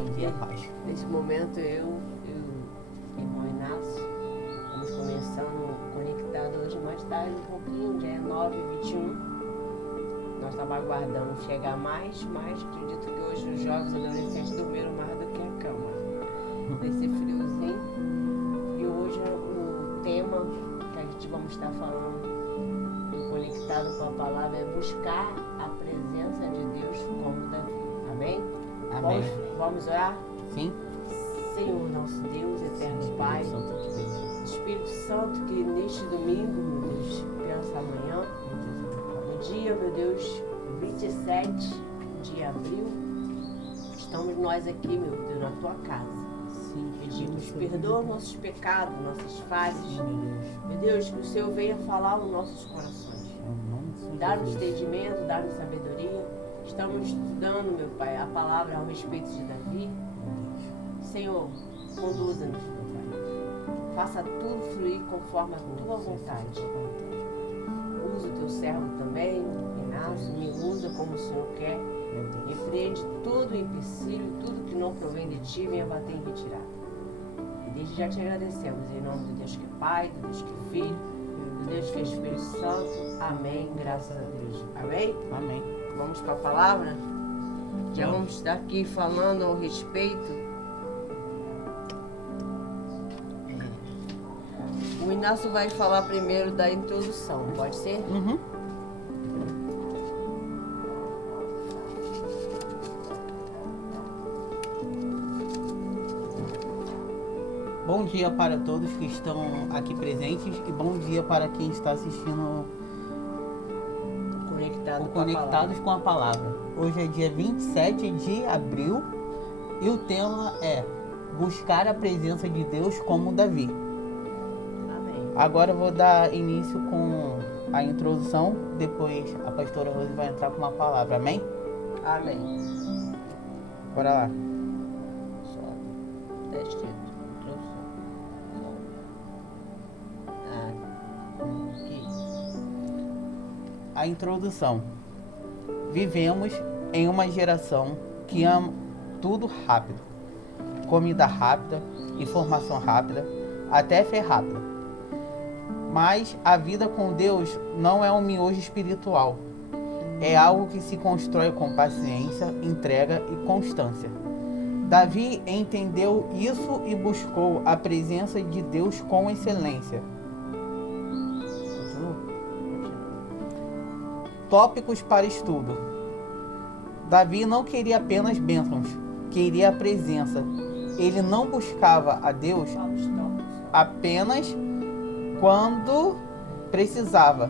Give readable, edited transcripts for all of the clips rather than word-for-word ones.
Bom dia, paz. Nesse momento eu e o irmão Inácio, estamos começando conectado hoje mais tarde um pouquinho, já é 9h21. Nós estamos aguardando chegar mais, acredito que hoje os jovens adolescentes dormiram mais do que a cama, nesse friozinho. E hoje o tema que a gente vamos estar falando, conectado com a palavra, é buscar a presença de Deus como Davi. Amém? Amém. Vamos orar? Sim. Senhor, nosso Deus, eterno Pai, Espírito Santo, que neste domingo, meu Deus, pensa amanhã, no dia, meu Deus, 27 de abril, estamos nós aqui, meu Deus, na tua casa. Sim, pedimos perdoa nossos pecados, nossas falhas. Meu Deus, que o Senhor venha falar aos nossos corações. Dar-nos entendimento, dar-nos sabedoria. Estamos estudando, meu Pai, a palavra ao respeito de Davi. Senhor, conduza-nos, meu Pai. Faça tudo fluir conforme a tua vontade. Usa o teu servo também, Inácio, me usa como o Senhor quer. Repreende todo o empecilho, tudo que não provém de ti, venha bater em retirada. E desde já te agradecemos, em nome de Deus que é Pai, de Deus que é Filho, de Deus que é Espírito Santo. Amém, graças a Deus. Amém? Amém. Vamos para a palavra? Já vamos estar aqui falando ao respeito. O Inácio vai falar primeiro da introdução, pode ser? Uhum. Bom dia para todos que estão aqui presentes e bom dia para quem está assistindo Conectados com a Palavra. Hoje é dia 27 de abril e o tema é buscar a presença de Deus como Davi. Amém. Agora eu vou dar início com a introdução, depois a pastora Rose vai entrar com uma palavra, amém? Amém. Bora lá. Só teste de introdução. Aqui. A introdução. Vivemos em uma geração que ama tudo rápido. Comida rápida, informação rápida, até fé rápida. Mas a vida com Deus não é um miojo espiritual. É algo que se constrói com paciência, entrega e constância. Davi entendeu isso e buscou a presença de Deus com excelência. Tópicos para estudo. Davi não queria apenas bênçãos, queria a presença. Ele não buscava a Deus apenas quando precisava.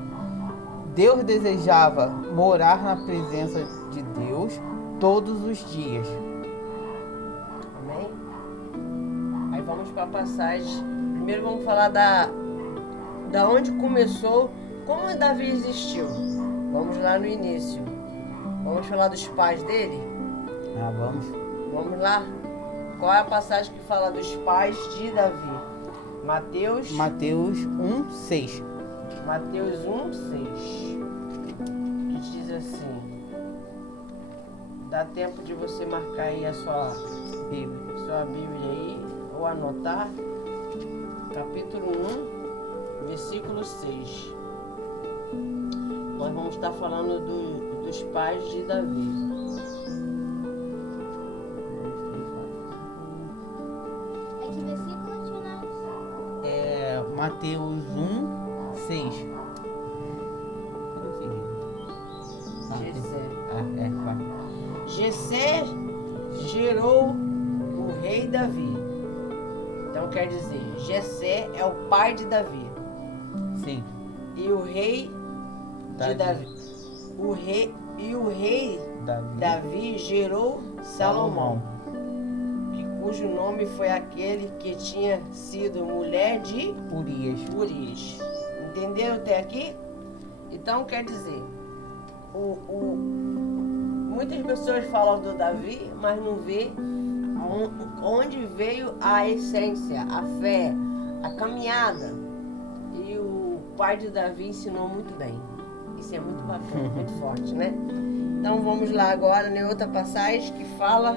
Deus desejava morar na presença de Deus todos os dias. Amém? Aí vamos para a passagem. Primeiro vamos falar da onde começou, como Davi existiu. Vamos lá no início. Vamos falar dos pais dele? Vamos. Vamos lá? Qual é a passagem que fala dos pais de Davi? Mateus 1:6. Mateus 1:6. Que diz assim. Dá tempo de você marcar aí a sua Bíblia aí, ou anotar. Capítulo 1, versículo 6. Nós vamos estar falando dos pais de Davi. É que versículo de nós? É Mateus 1:6. Jessé gerou o rei Davi. Então quer dizer, Jessé é o pai de Davi. Sim. E o rei de Davi. O rei Davi gerou Salomão, cujo nome foi aquele que tinha sido mulher de Urias. Entenderam até aqui? Então quer dizer, muitas pessoas falam do Davi, mas não vê onde veio a essência, a fé, a caminhada. E o pai de Davi ensinou muito bem. Isso é muito bacana, muito forte, né? Então vamos lá agora em outra passagem que fala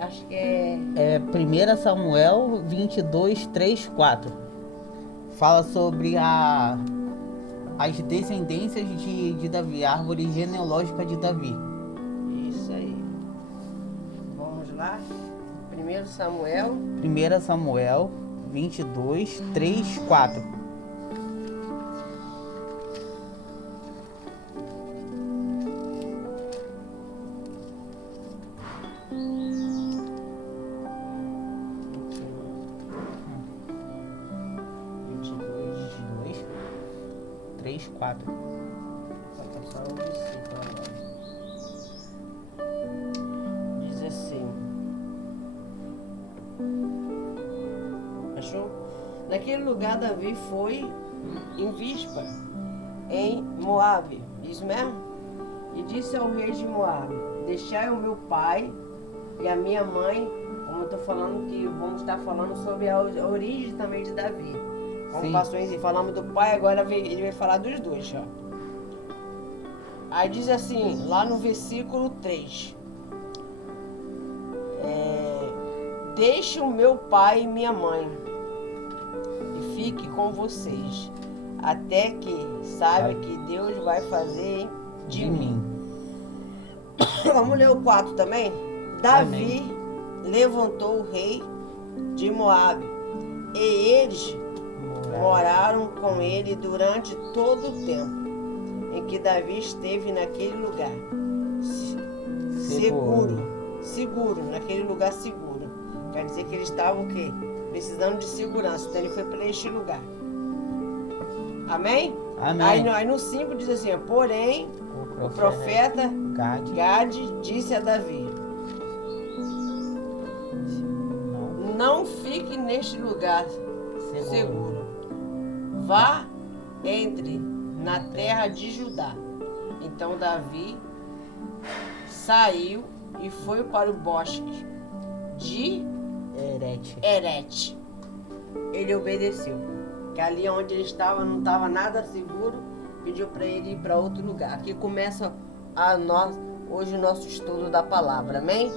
Acho que é... É 1 Samuel 22, 3, 4. Fala sobre as descendências de Davi, a árvore genealógica de Davi. Isso aí. Vamos lá. 1 Samuel. 1 Samuel 22, 3, 4. Quatro. Vai passar um versículo agora. Diz assim. Achou? Naquele lugar Davi foi em Vispa, em Moabe. Isso mesmo? E disse ao rei de Moabe: deixai o meu pai e a minha mãe, como eu estou falando, que vamos estar falando sobre a origem também de Davi. Como passou em falamos do pai, agora ele vai falar dos dois, ó. Aí diz assim, lá no versículo 3. Deixe o meu pai e minha mãe e fique com vocês, até que saiba que Deus vai fazer de mim. Vamos ler o 4 também? Davi levantou o rei de Moabe e eles moraram com ele durante todo o tempo em que Davi esteve naquele lugar. Seguro, naquele lugar seguro. Quer dizer que eles estavam o quê? Precisando de segurança. Então ele foi para este lugar. Amém? Amém. Aí no 5 diz assim, porém, o profeta Gade disse a Davi: não fique neste lugar seguro. Vá, entre na terra de Judá. Então Davi saiu e foi para o bosque de Herete. Ele obedeceu. Que ali onde ele estava não estava nada seguro, pediu para ele ir para outro lugar. Aqui começa hoje o nosso estudo da palavra, amém?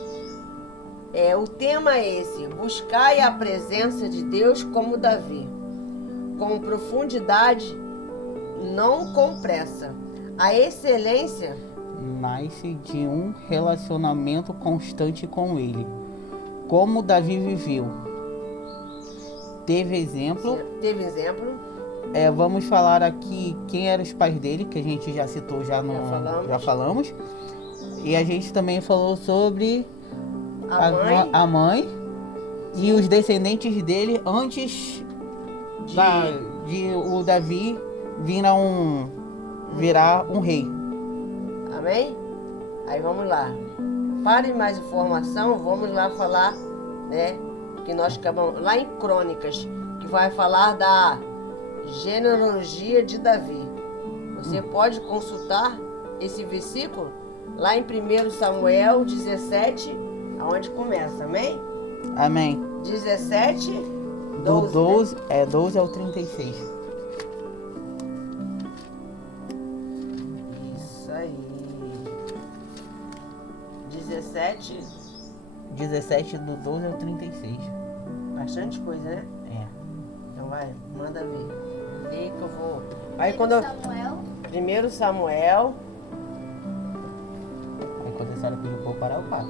O tema é esse: buscai a presença de Deus como Davi, com profundidade, não com pressa. A excelência nasce de um relacionamento constante com Ele. Como Davi viveu? Teve exemplo. Vamos falar aqui quem eram os pais dele, que a gente já citou, já falamos. E a gente também falou sobre a mãe e os descendentes dele antes de o Davi virar um rei. Amém? Aí vamos lá. Para mais informação, vamos lá falar, né? Que nós acabamos lá em Crônicas, que vai falar da genealogia de Davi. Você pode consultar esse versículo lá em 1 Samuel 17, aonde começa, amém? Amém. 17, 12. Do 12, né? 12 ao 36. Isso aí. 17 do 12 ao 36. Bastante coisa, né? Então vai, manda ver. E que eu vou. Aí 1 Samuel. Aí quando a senhora pediu pra eu parar, eu paro.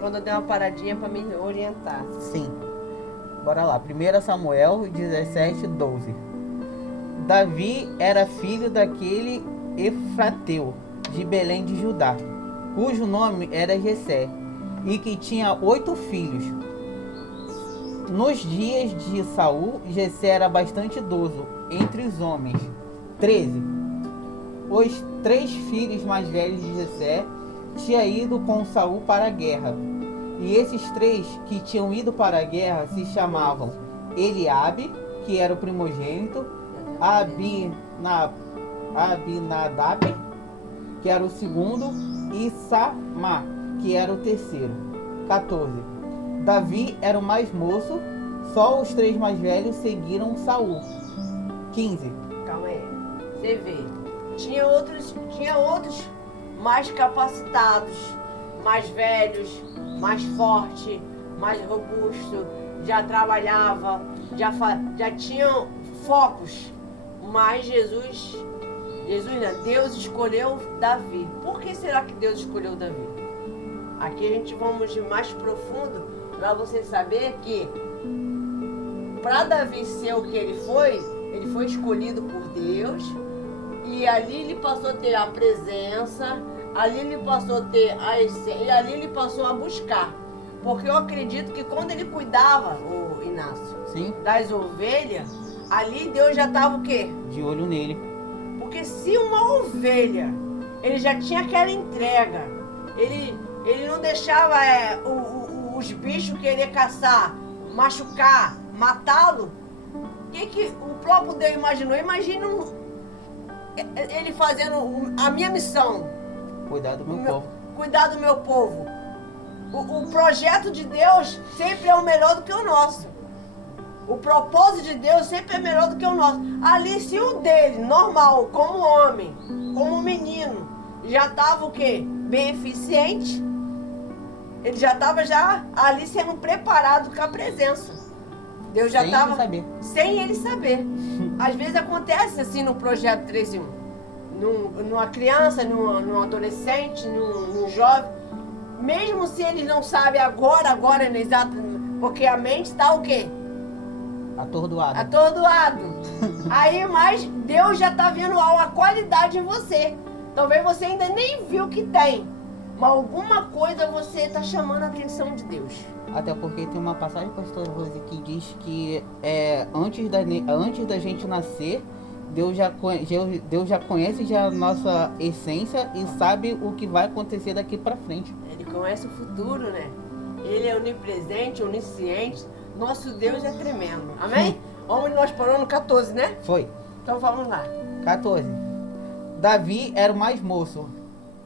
Quando eu der uma paradinha pra me orientar. Sim. Bora lá. 1 Samuel 17, 12. Davi era filho daquele Efrateu, de Belém de Judá, cujo nome era Jessé, e que tinha 8 filhos. Nos dias de Saul, Jessé era bastante idoso entre os homens. 13. Os 3 filhos mais velhos de Jessé tinham ido com Saul para a guerra. E esses 3 que tinham ido para a guerra se chamavam Eliabe, que era o primogênito, Abinadab, que era o segundo, e Samá, que era o terceiro. 14. Davi era o mais moço, só os 3 mais velhos seguiram Saul. 15. Calma aí. Você vê. Tinha outros mais capacitados, mais velhos, mais forte, mais robusto, já trabalhava, já tinham focos. Mas Deus escolheu Davi. Por que será que Deus escolheu Davi? Aqui a gente vamos de mais profundo para você saber que para Davi ser o que ele foi escolhido por Deus, e ali ele passou a ter a presença, ali ele passou a ter a essência, e ali ele passou a buscar. Porque eu acredito que quando ele cuidava, o Inácio, Sim. das ovelhas, ali Deus já estava o quê? De olho nele. Porque se uma ovelha, ele já tinha aquela entrega, ele não deixava os bichos querer caçar, machucar, matá-lo. O que o próprio Deus imaginou? Imagina ele fazendo a minha missão. Cuidar do meu povo. Cuidar do meu povo. O projeto de Deus sempre é o melhor do que o nosso. O propósito de Deus sempre é melhor do que o nosso. Ali, se o dele, normal, como homem, como menino, já estava o quê? Bem eficiente. Ele já estava ali sendo preparado com a presença. Deus já estava sem ele saber. Às vezes acontece assim no projeto 3 em 1. Numa criança, num adolescente, num jovem. Mesmo se eles não sabem agora no exato, porque a mente está o quê? Atordoado. Aí, mas Deus já está vendo a qualidade em você. Talvez você ainda nem viu que tem. Mas alguma coisa você está chamando a atenção de Deus. Até porque tem uma passagem, pastor Rose, que diz que antes da gente nascer, Deus já conhece já a nossa essência e sabe o que vai acontecer daqui para frente. Ele conhece o futuro, né? Ele é onipresente, onisciente. Nosso Deus é tremendo. Amém? Onde nós paramos no 14, né? Foi. Então vamos lá. 14. Davi era o mais moço,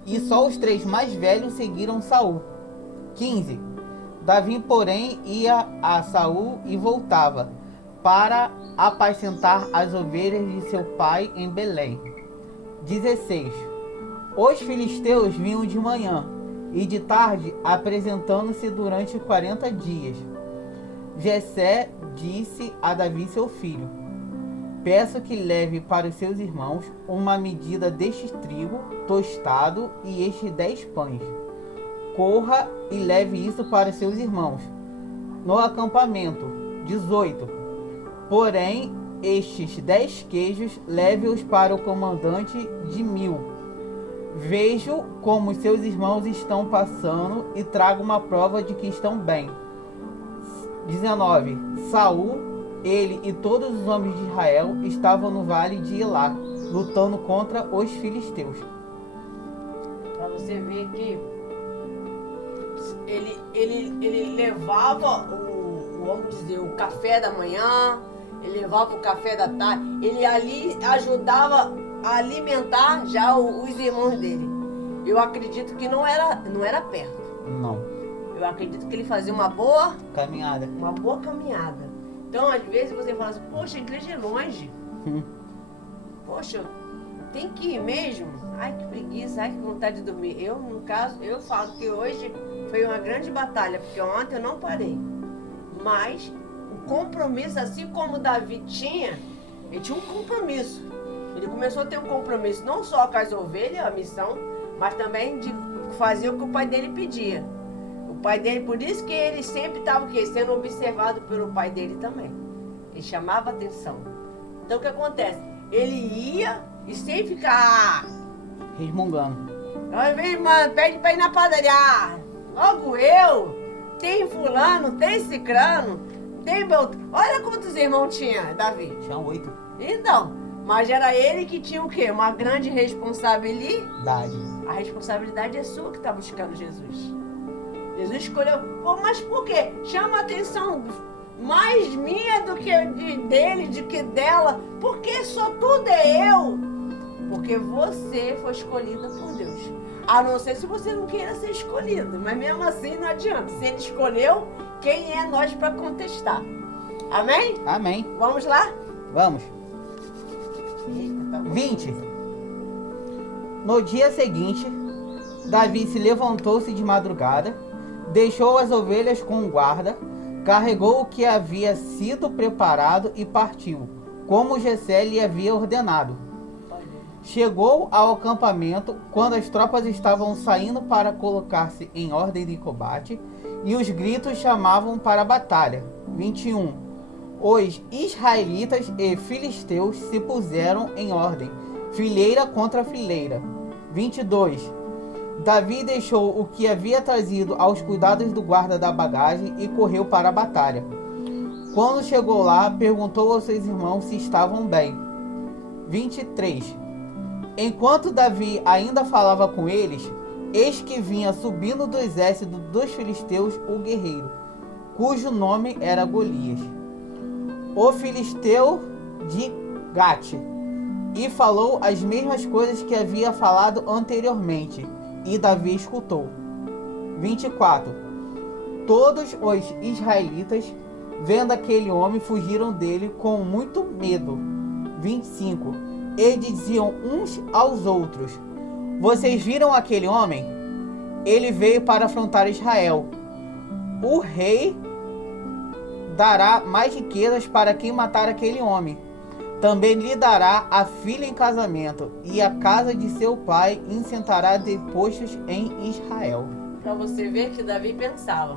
e só os 3 mais velhos seguiram Saul. 15. Davi, porém, ia a Saul e voltava para apacentar as ovelhas de seu pai em Belém. 16. Os filisteus vinham de manhã e de tarde, apresentando-se durante 40 dias. Jessé disse a Davi, seu filho: peço que leve para os seus irmãos uma medida deste trigo tostado e estes 10 pães. Corra e leve isso para os seus irmãos no acampamento. 18. Porém, estes 10 queijos leve-os para o comandante de 1000. Vejo como seus irmãos estão passando e trago uma prova de que estão bem. 19. Saul, ele e todos os homens de Israel estavam no vale de Elá, lutando contra os filisteus. Para você ver que ele levava vamos dizer, o café da manhã, ele levava o café da tarde, ele ali ajudava a alimentar já os irmãos dele. Eu acredito que não era perto. Não. Eu acredito que ele fazia uma boa caminhada. Então, às vezes você fala assim, poxa, a igreja é longe. Poxa, tem que ir mesmo? Ai, que preguiça, ai, que vontade de dormir. Eu, no caso, eu falo que hoje foi uma grande batalha, porque ontem eu não parei. Mas o compromisso, assim como Davi tinha, ele tinha um compromisso. Ele começou a ter um compromisso não só com as ovelhas, a missão, mas também de fazer o que o pai dele pedia. O pai dele, por isso que ele sempre estava sendo observado pelo pai dele também. Ele chamava atenção. Então o que acontece? Ele ia e sem ficar resmungando. Às vezes, mano, pede pra ir na padaria. Logo eu, tem fulano, tem cicrano, tem Beltrano. Olha quantos irmãos tinha, Davi. Tinha 8. Então, mas era ele que tinha o quê? Uma grande responsabilidade. A responsabilidade é sua que está buscando Jesus. Jesus escolheu. Pô, mas por quê? Chama a atenção mais minha do que dele, do que dela. Porque só tudo é eu. Porque você foi escolhida por Deus. A não ser se você não queira ser escolhido. Mas mesmo assim não adianta. Se ele escolheu, quem é nós para contestar? Amém? Amém. Vamos lá? Vamos. Eita, tá bom. 20. No dia seguinte, Davi se levantou-se de madrugada, deixou as ovelhas com o guarda, carregou o que havia sido preparado e partiu, como Jessé lhe havia ordenado. Chegou ao acampamento quando as tropas estavam saindo para colocar-se em ordem de combate, e os gritos chamavam para a batalha. 21. Os israelitas e filisteus se puseram em ordem, fileira contra fileira. 22. Davi deixou o que havia trazido aos cuidados do guarda da bagagem e correu para a batalha. Quando chegou lá, perguntou aos seus irmãos se estavam bem. 23. Enquanto Davi ainda falava com eles, eis que vinha subindo do exército dos filisteus o guerreiro, cujo nome era Golias, o filisteu de Gate, e falou as mesmas coisas que havia falado anteriormente, e Davi escutou. 24. Todos os israelitas, vendo aquele homem, fugiram dele com muito medo. 25. E diziam uns aos outros: vocês viram aquele homem? Ele veio para afrontar Israel. O rei dará mais riquezas para quem matar aquele homem. Também lhe dará a filha em casamento, e a casa de seu pai incentará depostos em Israel. Para você ver que Davi pensava.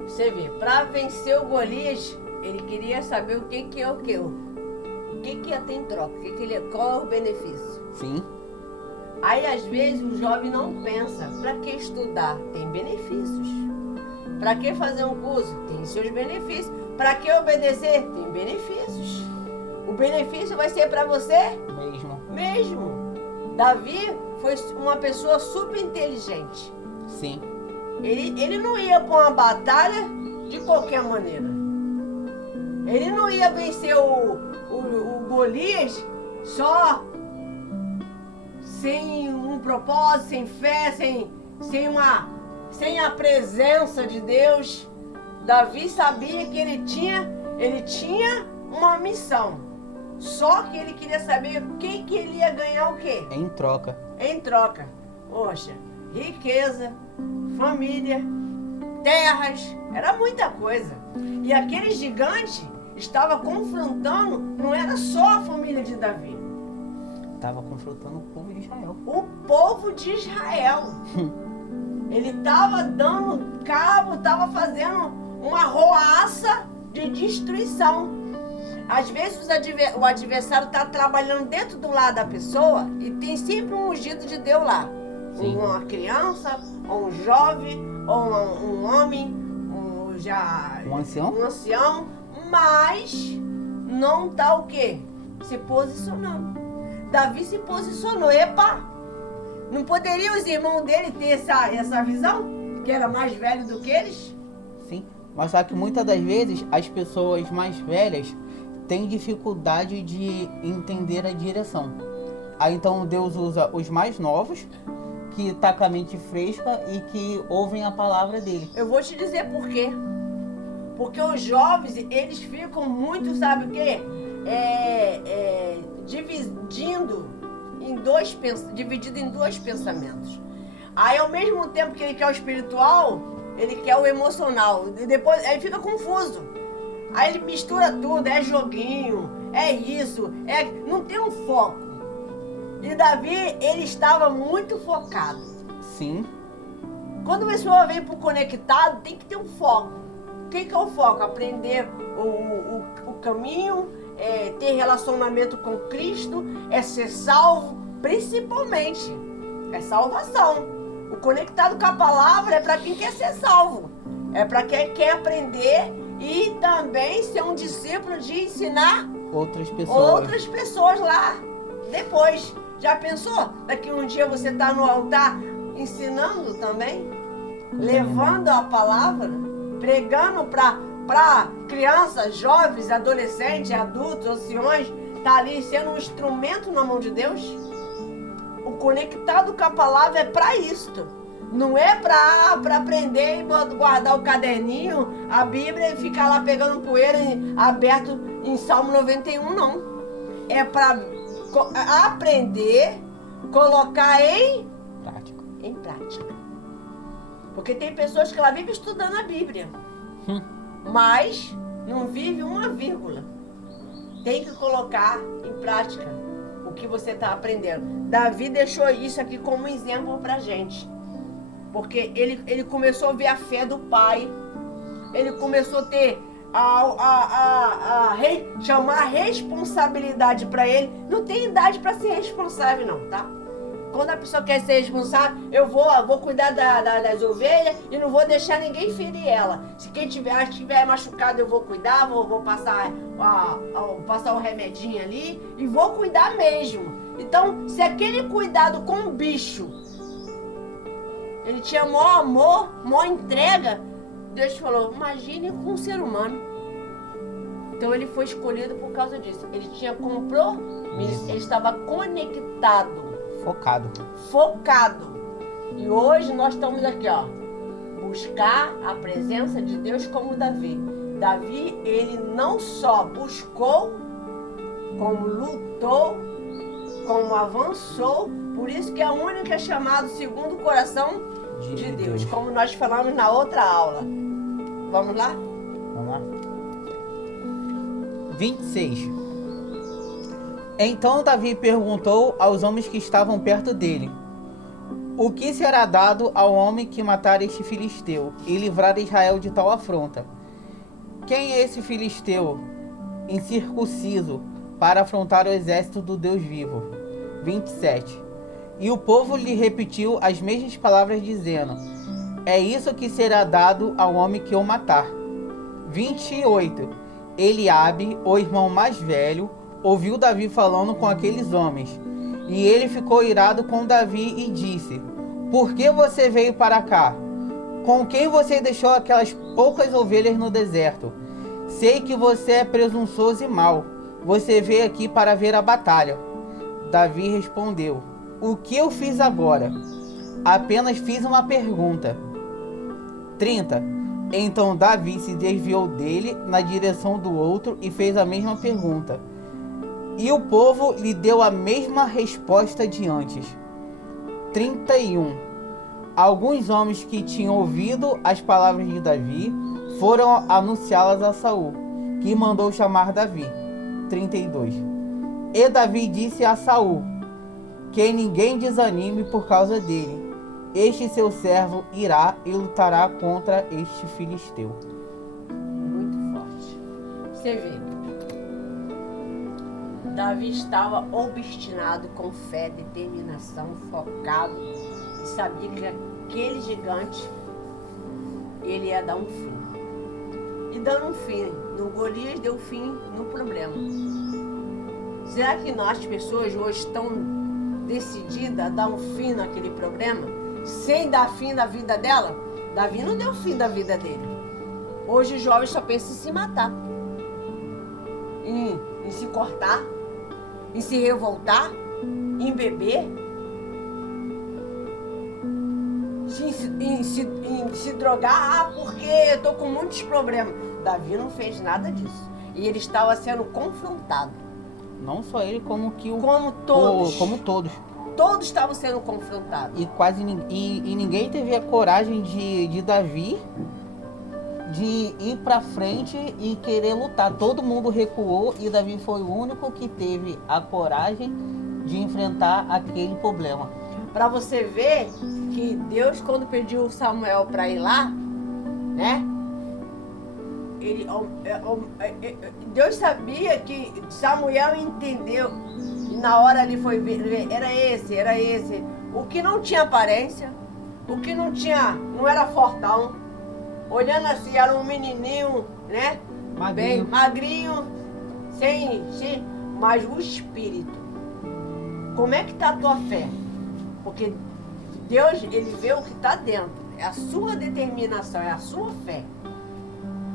Você vê, para vencer o Golias, ele queria saber o que é o que. O que ia ter em troca? Qual é o benefício? Sim. Aí, às vezes, o jovem não pensa. Para que estudar? Tem benefícios. Para que fazer um curso? Tem seus benefícios. Para que obedecer? Tem benefícios. O benefício vai ser para você? Mesmo. Davi foi uma pessoa super inteligente. Sim. Ele não ia para uma batalha de qualquer maneira. Ele não ia vencer o Golias só sem um propósito, sem fé, sem a presença de Deus. Davi sabia que ele tinha uma missão. Só que ele queria saber o que ele ia ganhar o quê? Em troca. Em troca. Poxa, riqueza, família, terras, era muita coisa. E aquele gigante estava confrontando, não era só a família de Davi. Estava confrontando o povo de Israel. O povo de Israel. Ele estava dando cabo, estava fazendo uma roaça de destruição. Às vezes o adversário está trabalhando dentro do lado da pessoa e tem sempre um ungido de Deus lá. Sim. Uma criança, ou um jovem, ou um homem, um ancião, mas não está o quê? Se posicionando. Davi se posicionou. Epa! Não poderiam os irmãos dele ter essa visão? Que era mais velho do que eles? Sim, mas só que muitas das vezes as pessoas mais velhas têm dificuldade de entender a direção. Aí então Deus usa os mais novos, que tá com a mente fresca e que ouvem a palavra dele. Eu vou te dizer por quê. Porque os jovens, eles ficam muito, sabe o quê? Dividido em dois pensamentos. Aí, ao mesmo tempo que ele quer o espiritual, ele quer o emocional. E depois, aí fica confuso. Aí ele mistura tudo, é joguinho, é isso, não tem um foco. E Davi, ele estava muito focado. Sim. Quando a pessoa vem pro conectado, tem que ter um foco. O que é o foco? Aprender o caminho, ter relacionamento com Cristo, ser salvo, principalmente. É salvação. O conectado com a palavra é para quem quer ser salvo. É para quem quer aprender e também ser um discípulo de ensinar outras pessoas lá. Depois, já pensou? Daqui um dia você está no altar ensinando também? Levando a palavra, pregando para crianças, jovens, adolescentes, adultos, anciões, tá ali sendo um instrumento na mão de Deus. O conectado com a palavra é para isto. Não é para aprender e guardar o caderninho, a Bíblia e ficar lá pegando poeira aberto em Salmo 91, não. É para aprender, colocar em prática. Porque tem pessoas que ela vive estudando a Bíblia, mas não vive uma vírgula. Tem que colocar em prática o que você está aprendendo. Davi deixou isso aqui como exemplo pra gente. Porque ele começou a ver a fé do pai. Ele começou a ter chamar a responsabilidade para ele. Não tem idade para ser responsável não, tá? Quando a pessoa quer ser responsável, eu vou cuidar das ovelhas e não vou deixar ninguém ferir ela. Se quem tiver machucado, eu vou cuidar, vou passar o remedinho ali e vou cuidar mesmo. Então, se aquele cuidado com o bicho, ele tinha maior amor, maior entrega, Deus falou, imagine com um ser humano. Então ele foi escolhido por causa disso. Ele tinha compromisso, ele estava conectado. Focado. E hoje nós estamos aqui, ó. Buscar a presença de Deus como Davi. Davi, ele não só buscou, como lutou, como avançou. Por isso que é a única chamada segundo o coração de Deus. Como nós falamos na outra aula. Vamos lá? Vamos lá. 26. Então Davi perguntou aos homens que estavam perto dele: o que será dado ao homem que matar este filisteu e livrar Israel de tal afronta? Quem é esse filisteu incircunciso para afrontar o exército do Deus vivo? 27. E o povo lhe repetiu as mesmas palavras, dizendo: é isso que será dado ao homem que o matar. 28. Eliabe, o irmão mais velho, ouviu Davi falando com aqueles homens, e ele ficou irado com Davi e disse: por que você veio para cá? Com quem você deixou aquelas poucas ovelhas no deserto? Sei que você é presunçoso e mau. Você veio aqui para ver a batalha. Davi respondeu: o que eu fiz agora? Apenas fiz uma pergunta. 30. Então Davi se desviou dele na direção do outro e fez a mesma pergunta. E o povo lhe deu a mesma resposta de antes. 31. Alguns homens que tinham ouvido as palavras de Davi foram anunciá-las a Saul, que mandou chamar Davi. 32. E Davi disse a Saul: que ninguém desanime por causa dele. Este seu servo irá e lutará contra este filisteu. Muito forte. Você vê. Davi estava obstinado, com fé, determinação, focado. E sabia que aquele gigante, ele ia dar um fim. E dando um fim no Golias, deu fim no problema. Será que nós, pessoas, hoje estão decididas a dar um fim naquele problema? Sem dar fim na vida dela? Davi não deu fim da vida dele. Hoje os jovens só pensam em se matar, em se cortar, em se revoltar, em beber, em se drogar. Porque eu tô com muitos problemas. Davi não fez nada disso. E ele estava sendo confrontado. Não só ele, como todos. Como todos. Todos estavam sendo confrontados. E ninguém teve a coragem de Davi de ir pra frente e querer lutar. Todo mundo recuou e Davi foi o único que teve a coragem de enfrentar aquele problema. Para você ver que Deus, quando pediu Samuel para ir lá, né? Deus sabia que Samuel entendeu. E na hora ali foi ver, era esse. O que não tinha aparência, o que não era fortão. Olhando assim, era um menininho, né? Magrinho. Bem magrinho, mas o espírito. Como é que tá a tua fé? Porque Deus, ele vê o que tá dentro. É a sua determinação, é a sua fé.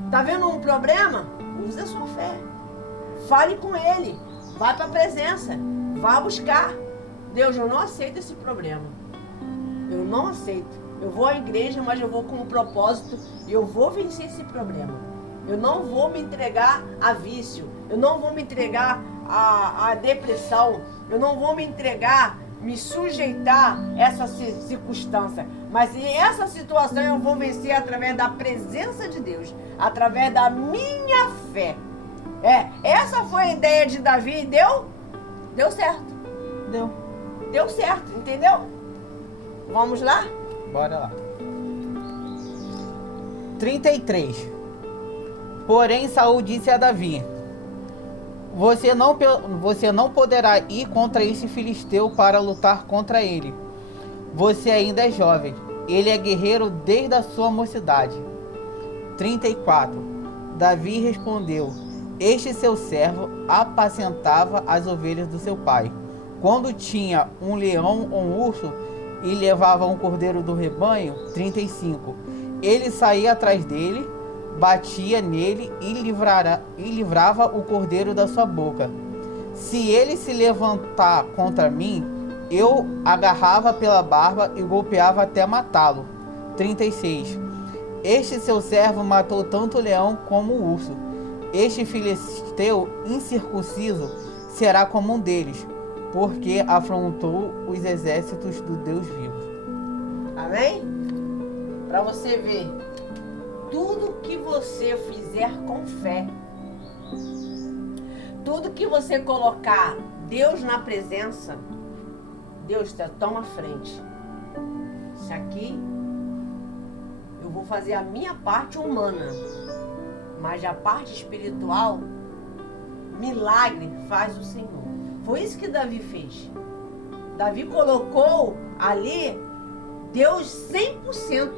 Tá vendo um problema? Usa a sua fé. Fale com ele. Vai para a presença. Vá buscar. Deus, eu não aceito esse problema. Eu não aceito. Eu vou à igreja, mas eu vou com um propósito e eu vou vencer esse problema. Eu não vou me entregar a vício. Eu não vou me entregar a depressão. Eu não vou me entregar, me sujeitar a essa circunstância. Mas essa situação eu vou vencer através da presença de Deus, através da minha fé. Essa foi a ideia de Davi e deu certo. Deu certo, entendeu? Vamos lá? Bora lá. 33. Porém, Saul disse a Davi: Você não poderá ir contra este filisteu para lutar contra ele. Você ainda é jovem. Ele é guerreiro desde a sua mocidade. 34. Davi respondeu: Este seu servo apacentava as ovelhas do seu pai. Quando tinha um leão ou um urso e levava um cordeiro do rebanho. 35. Ele saía atrás dele, batia nele e livrava o cordeiro da sua boca. Se ele se levantar contra mim, eu agarrava pela barba e golpeava até matá-lo. 36. Este seu servo matou tanto o leão como o urso. Este filisteu incircunciso será como um deles, porque afrontou os exércitos do Deus vivo. Amém? Para você ver, tudo que você fizer com fé, tudo que você colocar Deus na presença, Deus toma frente. Isso aqui, eu vou fazer a minha parte humana, mas a parte espiritual, milagre faz o Senhor. Foi isso que Davi fez. Davi colocou ali Deus 100%,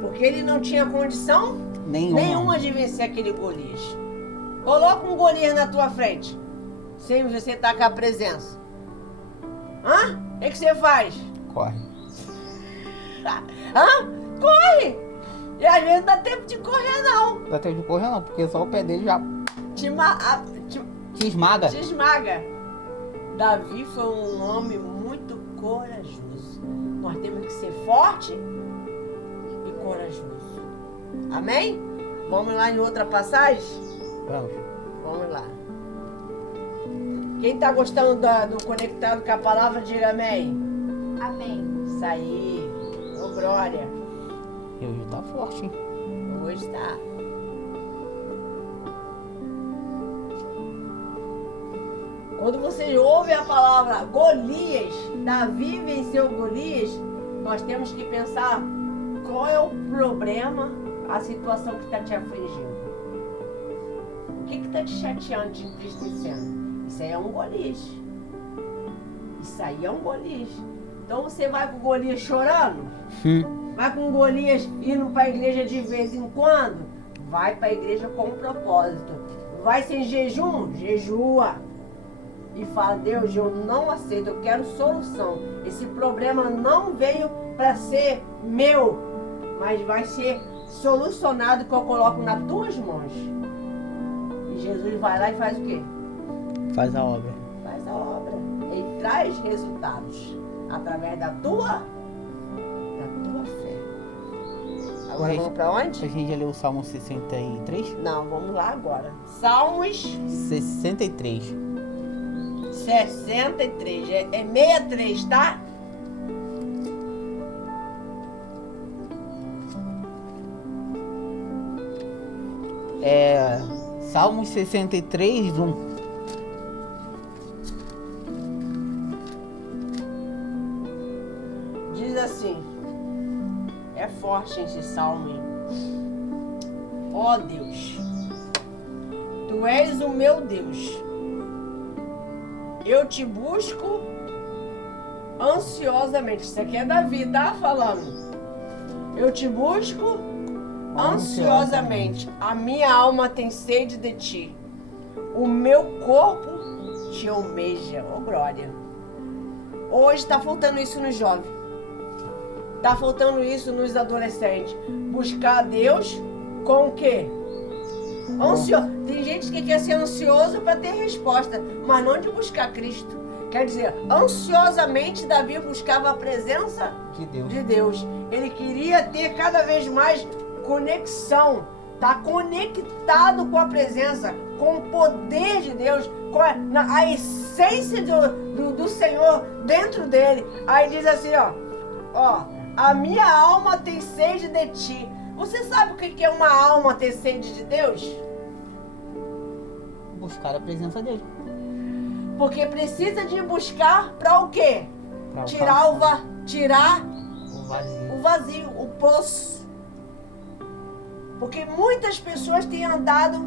porque ele não tinha condição nenhuma de vencer aquele Golias. Coloca um Golias na tua frente, sem você estar com a presença. O que você faz? Corre. Corre! E às vezes não dá tempo de correr, não. Não dá tempo de correr, não, porque só o pé dele já Te esmaga. Davi foi um homem muito corajoso. Nós temos que ser forte e corajoso. Amém? Vamos lá em outra passagem? Vamos lá. Quem está gostando do Conectado com a Palavra, diga amém. Amém. Isso aí. Ô, glória. Hoje tá forte, hein? Hoje tá. Quando você ouve a palavra Golias, Davi venceu Golias, nós temos que pensar qual é o problema, a situação que está te afligindo. O que está te chateando, te entristecendo? Isso aí é um Golias. Isso aí é um Golias. Então você vai com o Golias chorando? Vai com o Golias indo para a igreja de vez em quando? Vai para a igreja com um propósito. Vai sem jejum? Jejua. E fala: Deus, eu não aceito, eu quero solução. Esse problema não veio para ser meu, mas vai ser solucionado que eu coloco nas tuas mãos. E Jesus vai lá e faz o quê? Faz a obra. Faz a obra. Ele traz resultados através da tua fé. Agora vamos para onde? A gente já leu o Salmo 63? Não, vamos lá agora. Salmos 63. 63, é 63, tá? Salmos 63, 1. Diz assim, é forte esse salmo. Ó Deus, Tu és o meu Deus. Eu te busco ansiosamente. Isso aqui é Davi, tá falando. Eu te busco ansiosamente. A minha alma tem sede de ti. O meu corpo te almeja. Ô, glória. Hoje está faltando isso nos jovens. Está faltando isso nos adolescentes. Buscar a Deus com o quê? Ansioso. Tem gente que quer ser ansioso para ter resposta, mas não de buscar Cristo. Quer dizer, ansiosamente Davi buscava a presença de Deus. Ele queria ter cada vez mais conexão, tá conectado com a presença, com o poder de Deus, com a essência do Senhor dentro dele. Aí diz assim, ó, A minha alma tem sede de ti. Você sabe o que é uma alma ter sede de Deus? Buscar a presença dele. Porque precisa de buscar para o quê? Pra Tirar o vazio. o vazio, o poço. Porque muitas pessoas têm andado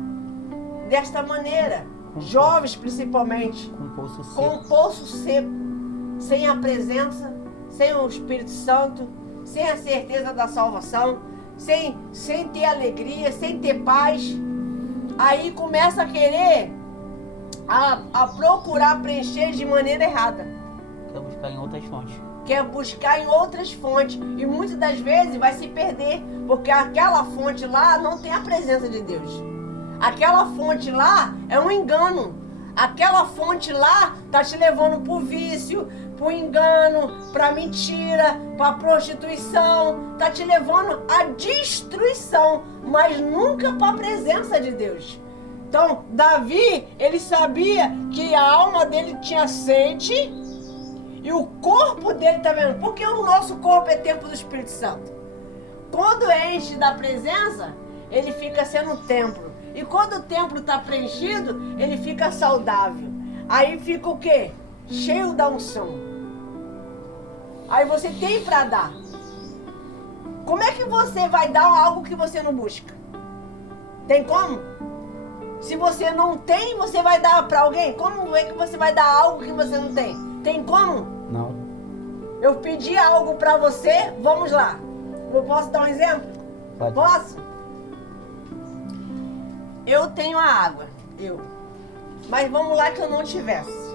desta maneira, jovens principalmente, Com o poço seco. com um poço seco, sem a presença, sem o Espírito Santo, sem a certeza da salvação, sem ter alegria, sem ter paz. Aí começa a querer a procurar preencher de maneira errada. Quer buscar em outras fontes. Quer buscar em outras fontes. E muitas das vezes vai se perder, porque aquela fonte lá não tem a presença de Deus. Aquela fonte lá é um engano. Aquela fonte lá tá te levando pro vício, pro engano, pra mentira, pra prostituição. Tá te levando à destruição, mas nunca pra presença de Deus. Então, Davi, ele sabia que a alma dele tinha sede e o corpo dele, tá vendo? Porque o nosso corpo é templo do Espírito Santo. Quando enche da presença, ele fica sendo templo. E quando o templo está preenchido, ele fica saudável. Aí fica o quê? Cheio da unção. Aí você tem para dar. Como é que você vai dar algo que você não busca? Tem como? Se você não tem, você vai dar para alguém? Como é que você vai dar algo que você não tem? Tem como? Não. Eu pedi algo para você, vamos lá. Eu posso dar um exemplo? Pode. Posso? Eu tenho a água, mas vamos lá que eu não tivesse.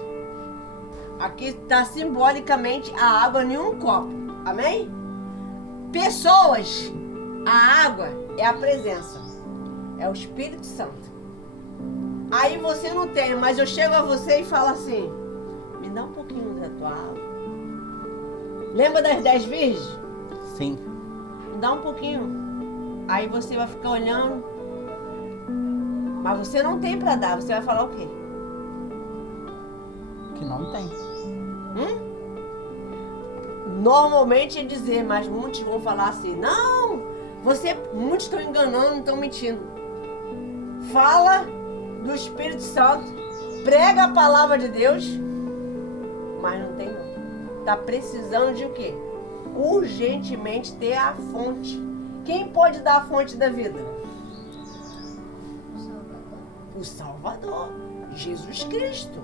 Aqui está simbolicamente a água em um copo, amém? Pessoas, a água é a presença, é o Espírito Santo. Aí você não tem, mas eu chego a você e falo assim, me dá um pouquinho da tua água. Lembra das 10 virgens? Sim. Me dá um pouquinho. Aí você vai ficar olhando. Mas você não tem pra dar. Você vai falar o quê? Que não tem. Normalmente é dizer, mas muitos vão falar assim, não, muitos estão enganando, estão mentindo. Fala do Espírito Santo, prega a palavra de Deus, mas não tem não. Tá precisando de o quê? Urgentemente ter a fonte. Quem pode dar a fonte da vida? O Salvador, Jesus Cristo.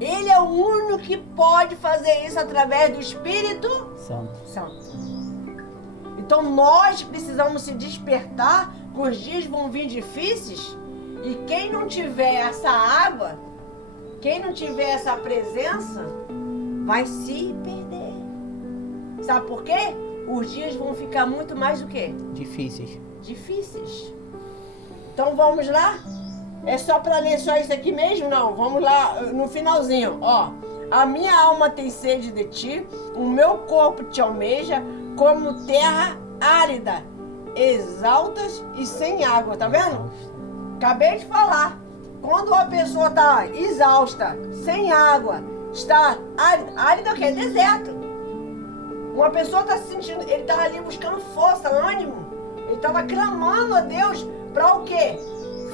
Ele é o único que pode fazer isso através do Espírito Santo. Então nós precisamos se despertar, que os dias vão vir difíceis, e quem não tiver essa água, quem não tiver essa presença, vai se perder. Sabe por quê? Os dias vão ficar muito mais o quê? Difíceis. Então vamos lá? É só para ler só isso aqui mesmo? Não, vamos lá no finalzinho. Ó, a minha alma tem sede de ti, o meu corpo te almeja como terra árida, exaltas e sem água, tá vendo? Acabei de falar. Quando uma pessoa está exausta, sem água, está árida, o que? Deserto. Uma pessoa está se sentindo, ele está ali buscando força, ânimo. Ele estava clamando a Deus para o quê?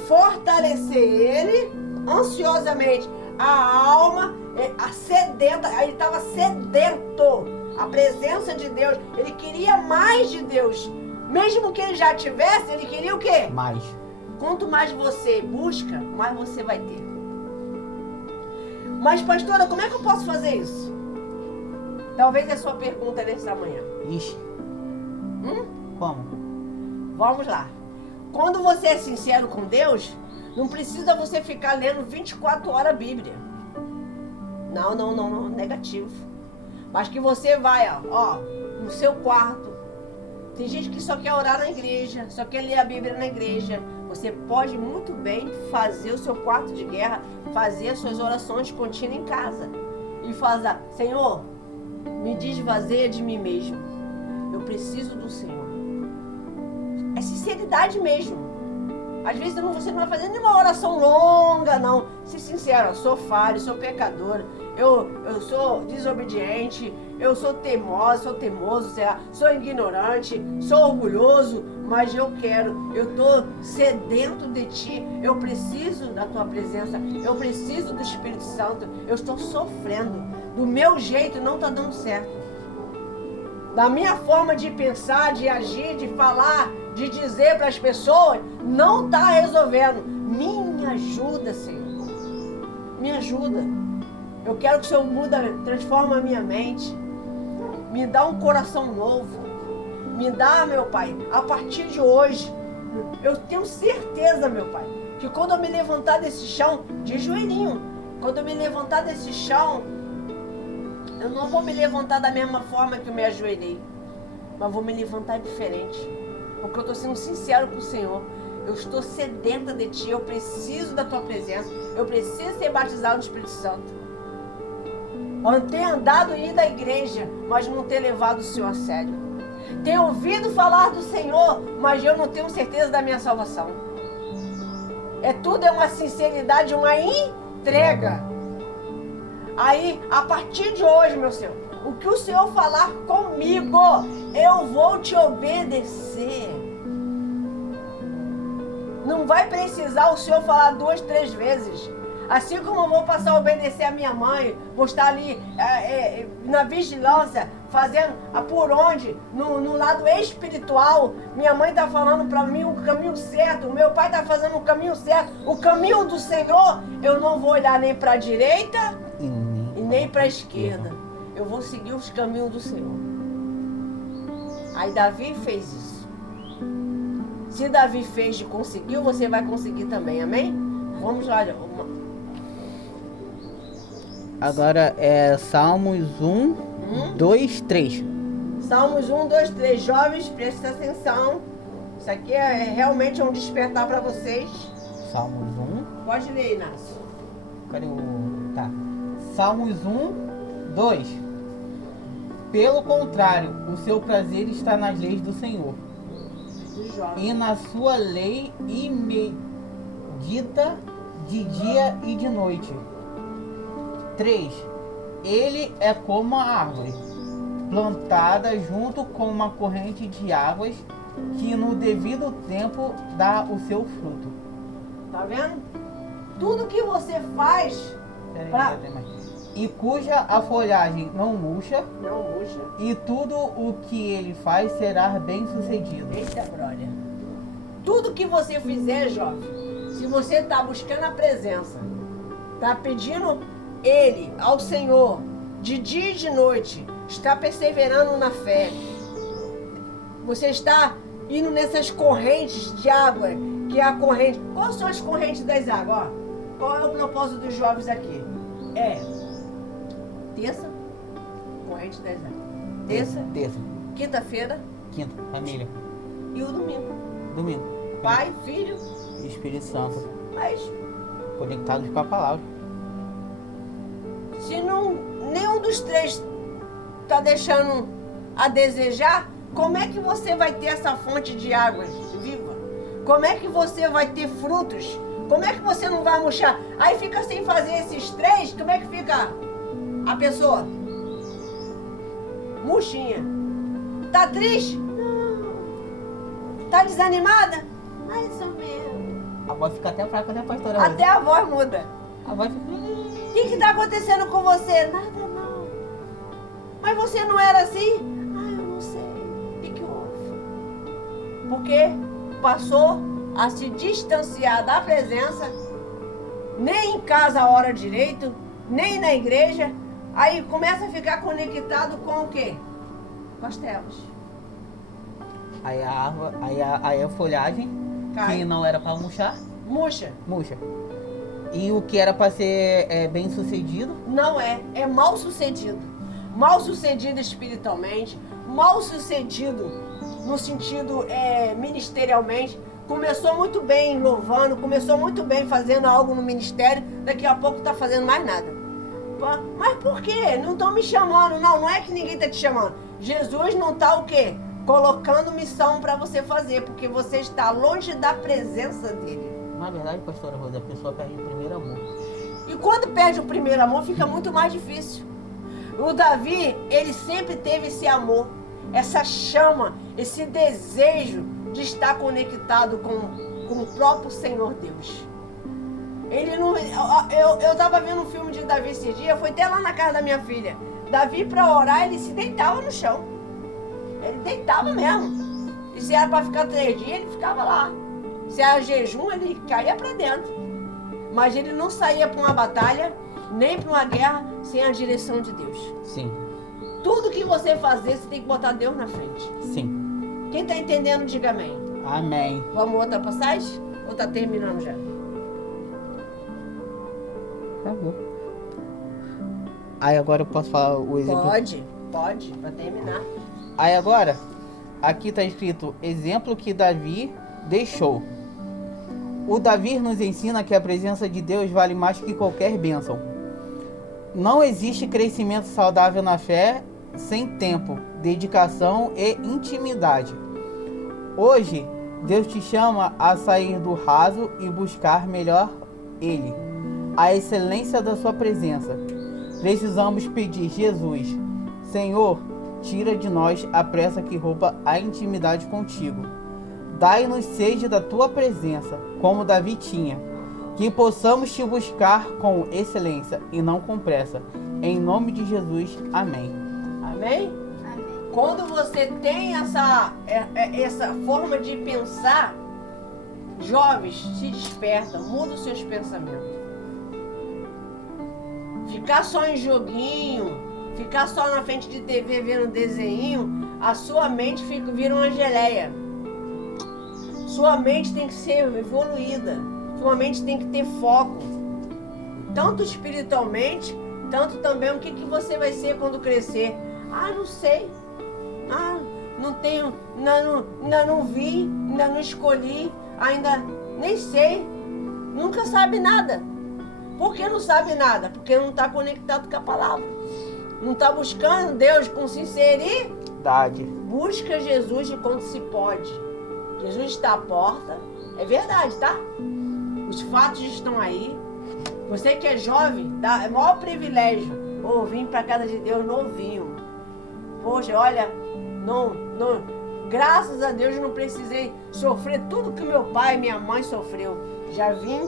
Fortalecer ele ansiosamente. A alma, a sedenta, ele estava sedento. A presença de Deus. Ele queria mais de Deus. Mesmo que ele já tivesse, ele queria o quê? Mais. Quanto mais você busca, mais você vai ter. Mas, pastora, como é que eu posso fazer isso? Talvez a sua pergunta nessa manhã. Ixi. Como? Vamos lá. Quando você é sincero com Deus, não precisa você ficar lendo 24 horas a Bíblia. Não, negativo. Mas que você vai, ó, no seu quarto. Tem gente que só quer orar na igreja, só quer ler a Bíblia na igreja. Você pode muito bem fazer o seu quarto de guerra, fazer as suas orações contínuas em casa. E falar, Senhor, me desvazeia de mim mesmo. Eu preciso do Senhor. É sinceridade mesmo. Às vezes você não vai fazer nenhuma oração longa, não. Se sincero, eu sou falha, sou pecadora, eu sou desobediente, eu sou teimosa, sou teimoso, sou ignorante, sou orgulhoso, mas eu estou sedento de Ti, eu preciso da Tua presença, eu preciso do Espírito Santo, eu estou sofrendo, do meu jeito não está dando certo. Da minha forma de pensar, de agir, de falar, de dizer para as pessoas, não está resolvendo. Me ajuda, Senhor. Me ajuda. Eu quero que o Senhor muda, transforma a minha mente. Me dá um coração novo. Me dá, meu Pai, a partir de hoje, eu tenho certeza, meu Pai, que quando eu me levantar desse chão, de joelhinho, quando eu me levantar desse chão, eu não vou me levantar da mesma forma que eu me ajoelhei, mas vou me levantar diferente, porque eu estou sendo sincero com o Senhor. Eu estou sedenta de Ti, eu preciso da Tua presença, eu preciso ser batizado no Espírito Santo. Eu tenho andado e ido à igreja, mas não ter levado o Senhor a sério. Tenho ouvido falar do Senhor, mas eu não tenho certeza da minha salvação. Tudo é uma sinceridade, uma entrega. Aí, a partir de hoje, meu Senhor, o que o Senhor falar comigo, eu vou te obedecer. Não vai precisar o Senhor falar 2, 3 vezes. Assim como eu vou passar a obedecer a minha mãe, vou estar ali na vigilância, fazendo por onde, no lado espiritual, minha mãe está falando para mim o caminho certo, meu pai está fazendo o caminho certo, o caminho do Senhor, eu não vou olhar nem para a direita e nem para a esquerda. Eu vou seguir os caminhos do Senhor. Aí Davi fez isso. Se Davi fez e conseguiu, você vai conseguir também, amém? Vamos lá. Agora é Salmos 1, 2, 3. Salmos 1, 2, 3. Jovens, prestem atenção. Isso aqui realmente um despertar para vocês. Salmos 1. Pode ler, Inácio. Cadê o... Tá. Salmos 1, 2. Pelo contrário, o seu prazer está nas leis do Senhor, e na sua lei e medita de dia e de noite. 3. Ele é como a árvore plantada junto com uma corrente de águas, que no devido tempo dá o seu fruto. Tá vendo? Tudo que você faz e cuja a folhagem não murcha, e tudo o que ele faz será bem sucedido. Eita, brother. Tudo que você fizer, jovem, se você está buscando a presença, está pedindo Ele ao Senhor de dia e de noite, está perseverando na fé, você está indo nessas correntes de água, que é a corrente. Quais são as correntes das águas? Ó, qual é o propósito dos jovens aqui? Terça, corrente das águas. Terça. Quinta-feira. Quinta, família. E o domingo. Domingo. Pai, Filho e Espírito Santo. Mas conectados com a palavra. Se nenhum dos três está deixando a desejar, como é que você vai ter essa fonte de águas viva? Como é que você vai ter frutos? Como é que você não vai murchar? Aí fica sem fazer esses três, como é que fica a pessoa? Murchinha. Tá triste? Não. Tá desanimada? Mais ou menos. A voz fica até fraca, né, pastora? Até a voz muda. A voz fica... O que tá acontecendo com você? Nada não. Mas você não era assim? Eu não sei. O que houve? Porque passou a se distanciar da presença, nem em casa ora direito, nem na igreja. Aí começa a ficar conectado com o quê? Com as telas. Aí a árvore, aí a folhagem, cai. Que não era para murchar, murcha. E o que era para ser bem sucedido? Não é mal sucedido. Mal sucedido espiritualmente, mal sucedido no sentido ministerialmente. Começou muito bem louvando, começou muito bem fazendo algo no ministério, daqui a pouco está fazendo mais nada. Mas por quê? Não estão me chamando, não é que ninguém está te chamando. Jesus não está o quê? colocando missão para você fazer, porque você está longe da presença dele. Na verdade, pastora Rosa, a pessoa perde o primeiro amor. E quando perde o primeiro amor, fica muito mais difícil. O Davi, ele sempre teve esse amor, essa chama, esse desejo de estar conectado com o próprio Senhor Deus. Ele não, eu estava vendo um filme de Davi esse dia, foi até lá na casa da minha filha. Davi, para orar, ele se deitava no chão. Ele deitava mesmo. E se era para ficar 3 dias, ele ficava lá. Se era jejum, ele caía para dentro. Mas ele não saía para uma batalha, nem para uma guerra, sem a direção de Deus. Sim. Tudo que você fazer, você tem que botar Deus na frente. Sim. Quem está entendendo, diga amém. Amém. Vamos outra passagem? Ou está terminando já? Acabou. Aí agora eu posso falar o exemplo? Pode, para terminar. Aí agora, aqui está escrito, exemplo que Davi deixou. O Davi nos ensina que a presença de Deus vale mais que qualquer bênção. Não existe crescimento saudável na fé sem tempo, dedicação e intimidade. Hoje, Deus te chama a sair do raso e buscar melhor Ele, a excelência da sua presença. Precisamos pedir, Jesus, Senhor, tira de nós a pressa que rouba a intimidade contigo. Dai-nos sede da tua presença, como Davi tinha. Que possamos te buscar com excelência e não com pressa. Em nome de Jesus, amém. Amém? Amém. Quando você tem essa forma de pensar, jovens, se desperta, muda os seus pensamentos. Ficar só em joguinho, ficar só na frente de TV vendo desenho, a sua mente vira uma geleia. Sua mente tem que ser evoluída. Sua mente tem que ter foco. Tanto espiritualmente, tanto também o que você vai ser quando crescer. Ah, não sei. Ah, não tenho, ainda não vi, ainda não escolhi, ainda nem sei. Nunca sabe nada. Por que não sabe nada? Porque não está conectado com a palavra. Não está buscando Deus com sinceridade. Busca Jesus de quando se pode. Jesus está à porta. É verdade, tá? Os fatos estão aí. Você que é jovem, é o maior privilégio. Vim para a casa de Deus novinho. Poxa, olha, graças a Deus eu não precisei sofrer tudo que meu pai e minha mãe sofreu. Já vim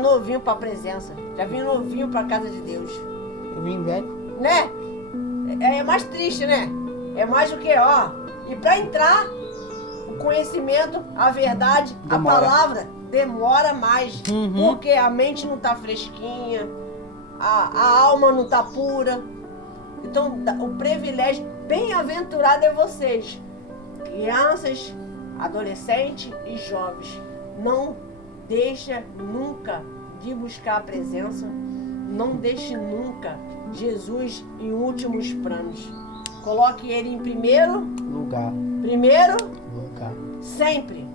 novinho para a presença. Já vim novinho para a casa de Deus. Eu vim velho. Né? É mais triste, né? É mais o que, E para entrar, o conhecimento, a verdade, Demora. A palavra, demora mais. Uhum. Porque a mente não tá fresquinha, a alma não tá pura. Então, o privilégio, bem-aventurado é vocês, crianças, adolescentes e jovens. Não deixa nunca de buscar a presença. Não deixe nunca Jesus em últimos planos. Coloque ele em primeiro lugar. Sempre.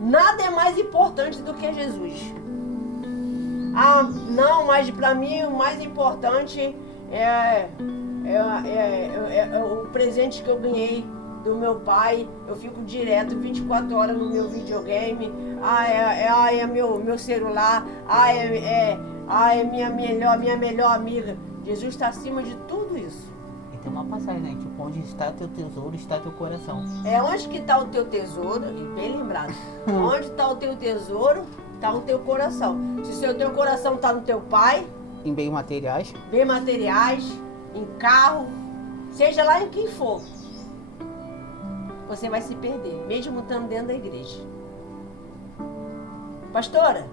Nada é mais importante do que Jesus. Ah, não, mas para mim o mais importante é o presente que eu ganhei do meu pai. Eu fico direto 24 horas no meu videogame. É meu celular. É minha melhor amiga. Jesus está acima de tudo isso. E tem uma passagem, né? Tipo, onde está teu tesouro, está teu coração. É onde que está o teu tesouro, e bem lembrado. Onde está o teu tesouro, está o teu coração. Se o teu coração está no teu pai, Em bens materiais. em carro, seja lá em quem for, você vai se perder, mesmo estando dentro da igreja. Pastora,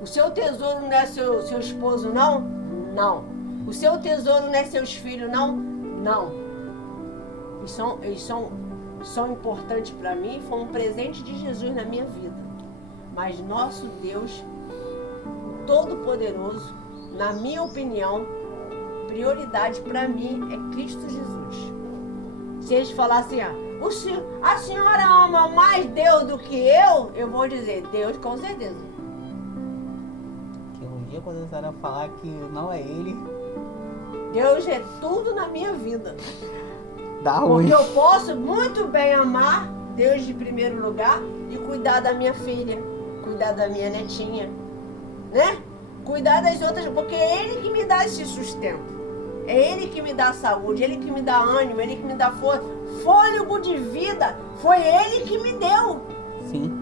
o seu tesouro não é seu esposo, não? Não. O seu tesouro não é seus filhos, não? Não. Eles são importantes para mim, foi um presente de Jesus na minha vida. Mas nosso Deus, Todo-Poderoso, na minha opinião, prioridade para mim é Cristo Jesus. Se eles falassem, a senhora ama mais Deus do que eu vou dizer, Deus com certeza. Que um dia quando a senhora falar que não é ele. Deus é tudo na minha vida. Dá Porque hoje. eu posso muito bem amar Deus de primeiro lugar e cuidar da minha filha, cuidar da minha netinha, né? Cuidar das outras, porque é Ele que me dá esse sustento. É Ele que me dá saúde, Ele que me dá ânimo, Ele que me dá força. Fôlego de vida, foi Ele que me deu. Sim.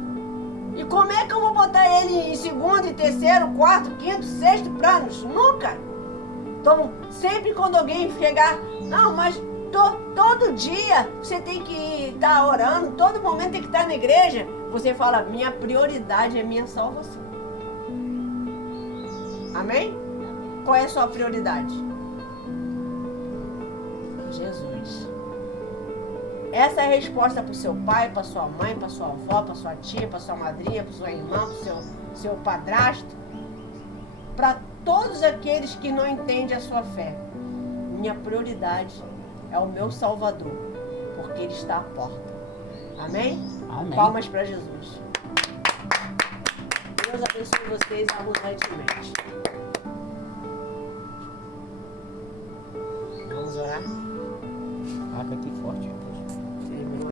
E como é que eu vou botar Ele em segundo, e terceiro, quarto, quinto, sexto planos? Nunca. Então, sempre quando alguém chegar, não, mas todo dia você tem que estar orando, todo momento tem que estar na igreja, você fala, minha prioridade é minha salvação. Amém? Qual é a sua prioridade? Jesus. Essa é a resposta para o seu pai, para sua mãe, para sua avó, para sua tia, para sua madrinha, para sua irmã, para o seu padrasto, para todos aqueles que não entendem a sua fé. Minha prioridade é o meu Salvador, porque Ele está à porta. Amém? Amém. Palmas para Jesus. Deus abençoe vocês abundantemente.